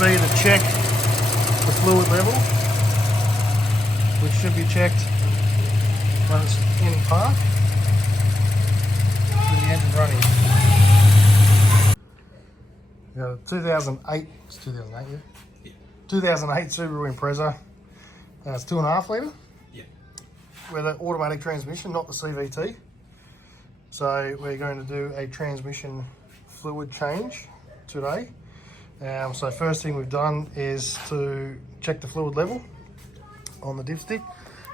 would be to check the fluid level, which should be checked when it's in park with the engine running. We got a 2008 Subaru Impreza. It's 2.5 litre. Yeah. With an automatic transmission, not the CVT. So we're going to do a transmission fluid change today. So first thing we've done is to check the fluid level on the dipstick.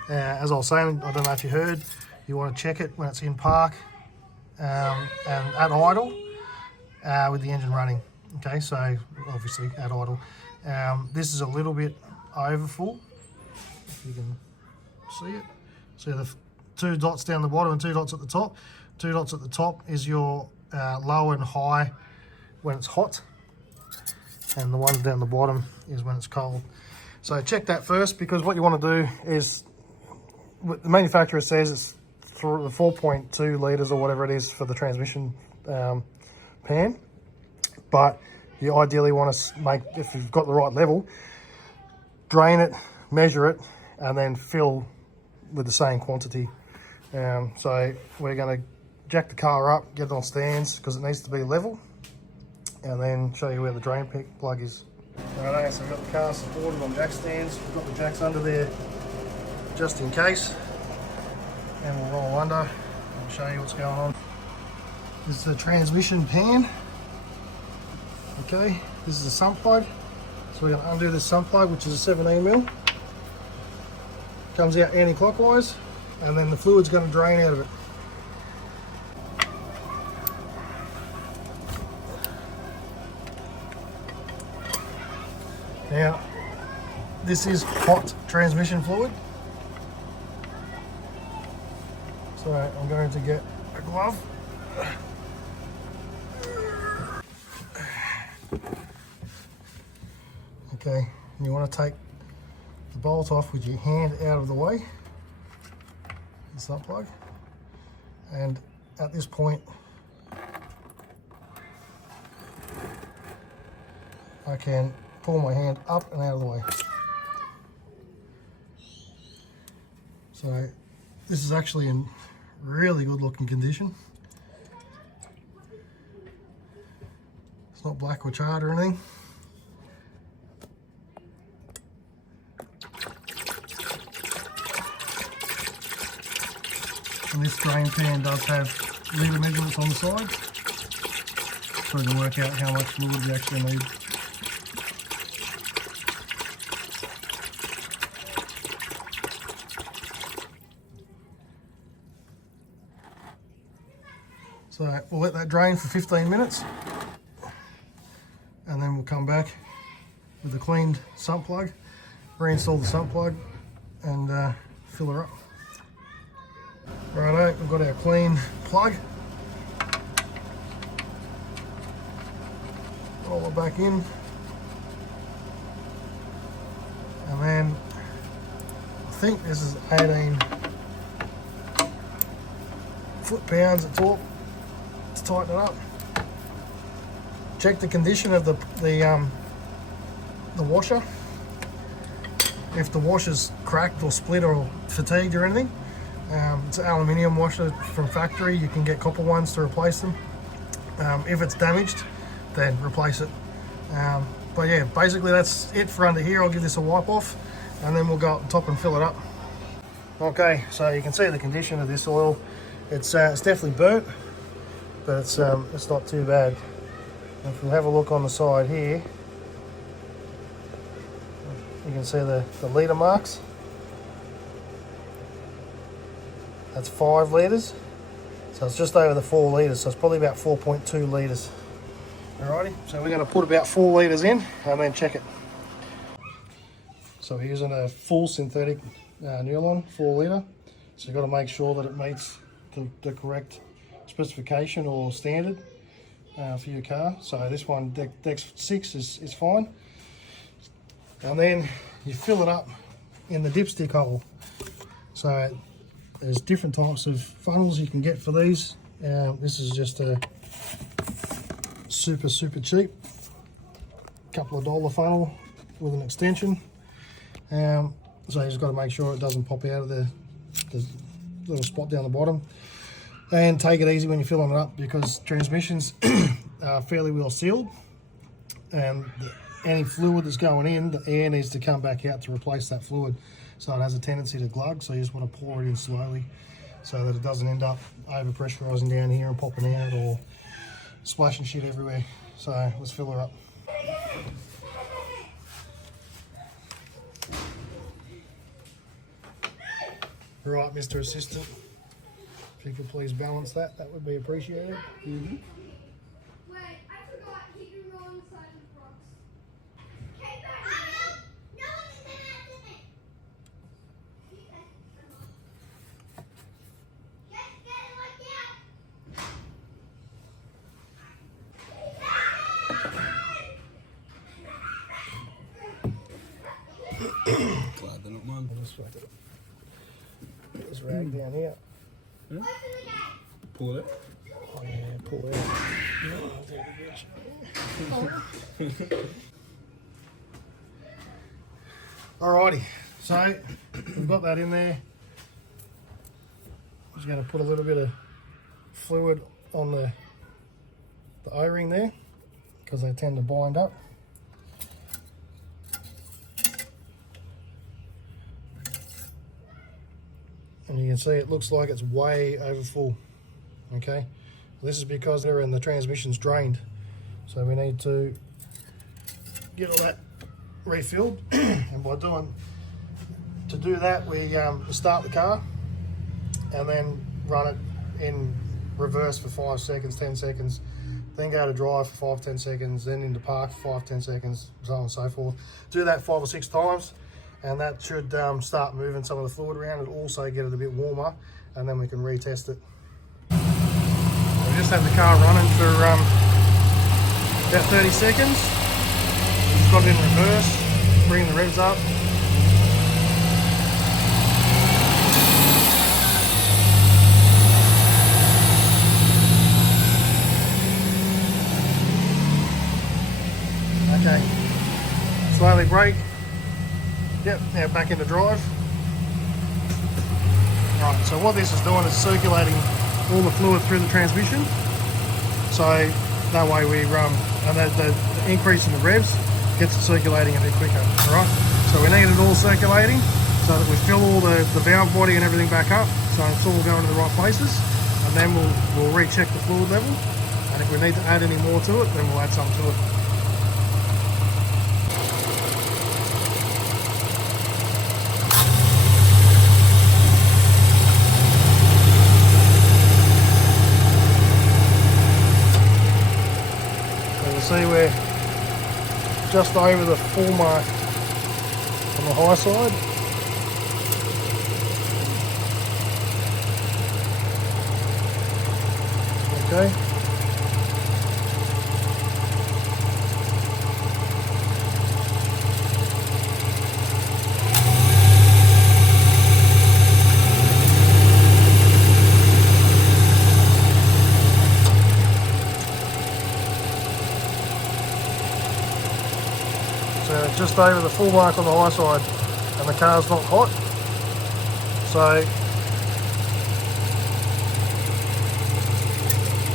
As I was saying, I don't know if you heard, you want to check it when it's in park and at idle with the engine running. Okay, so obviously at idle. This is a little bit over full, if you can see it. So the 2 dots down the bottom and 2 dots at the top. 2 dots at the top is your low and high when it's hot, and the ones down the bottom is when it's cold. So check that first, because what you want to do is, the manufacturer says it's 4.2 litres or whatever it is for the transmission pan, but you ideally want to make, if you've got the right level, drain it, measure it, and then fill with the same quantity. So we're going to jack the car up, get it on stands because it needs to be level, and then show you where the drain plug is. Alright, so we've got the car supported on jack stands. We've got the jacks under there just in case, and we'll roll under and show you what's going on. This is the transmission pan. Okay, this is the sump plug. So we're going to undo this sump plug, which is a 17mm. Comes out anti-clockwise, and then the fluid's going to drain out of it. Now, this is hot transmission fluid. So I'm going to get a glove. Okay, and you want to take the bolt off with your hand out of the way, the sump plug, and at this point I can pull my hand up and out of the way. So this is actually in really good looking condition. It's not black or charred or anything. And this drain pan does have litre measurements on the side, so we can work out how much fluid we actually need. So we'll let that drain for 15 minutes, and then we'll come back with the cleaned sump plug, reinstall the sump plug, and fill her up. Righto, we've got our clean plug. Roll it back in, and then I think this is 18 foot-pounds at torque. Let's tighten it up. Check the condition of the washer. If the washer's cracked or split or fatigued or anything, it's an aluminium washer from factory. You can get copper ones to replace them. If it's damaged, then replace it. But yeah, basically that's it for under here. I'll give this a wipe off, and then we'll go up the top and fill it up. Okay, so you can see the condition of this oil. It's definitely burnt, but it's not too bad. If we have a look on the side here, you can see the litre marks. That's 5 litres, so it's just over the 4 litres, so it's probably about 4.2 litres. Alrighty, so we're going to put about 4 litres in and then check it. So we're using a full synthetic nylon 4 litre, so you've got to make sure that it meets the correct specification or standard for your car. So this one, Dex 6 is fine. And then you fill it up in the dipstick hole. So there's different types of funnels you can get for these. This is just a super cheap. couple of dollar funnel with an extension. So you just got to make sure it doesn't pop out of the little spot down the bottom. And take it easy when you're filling it up, because transmissions are fairly well sealed, and any fluid that's going in, the air needs to come back out to replace that fluid. So it has a tendency to glug, so you just want to pour it in slowly so that it doesn't end up over pressurizing down here and popping out or splashing shit everywhere. So let's fill her up. Right, Mr. Assistant, if you could please balance that, that would be appreciated. Mm-hmm. Wait, I forgot. He can roll on the side of the rocks. Okay, back. No one's gonna have to think. Just get it like that. Glad they're not mine. I'll just whack it up. Put this rag down here. Yeah. Pull it. Oh yeah, pull out. Alrighty, so we've got that in there. I'm just going to put a little bit of fluid on the O-ring there, because they tend to bind up. And you can see it looks like it's way over full. Okay, this is because they're in the transmission's drained, so we need to get all that refilled. And to do that, we start the car and then run it in reverse for 5 seconds, 10 seconds, then go to drive for 5-10 seconds, then into park for 5-10 seconds, so on and so forth. Do that 5 or 6 times, and that should start moving some of the fluid around and also get it a bit warmer, and then we can retest it. We just have the car running for about 30 seconds. We've got it in reverse, bring the revs up. Okay, slowly brake. Yep, now back into drive. Right, so what this is doing is circulating all the fluid through the transmission. So that way we and the increase in the revs gets it circulating a bit quicker. All right, so we need it all circulating so that we fill all the valve body and everything back up, so it's all going to the right places, and then we'll recheck the fluid level. And if we need to add any more to it, then we'll add some to it. See, we're just over the full mark on the high side. Okay. Just over the full mark on the high side, and the car's not hot, so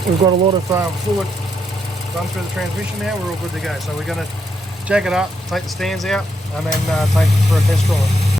we've got a lot of fluid run through the transmission now. We're all good to go, so we're going to jack it up, take the stands out, and then take it for a test drive.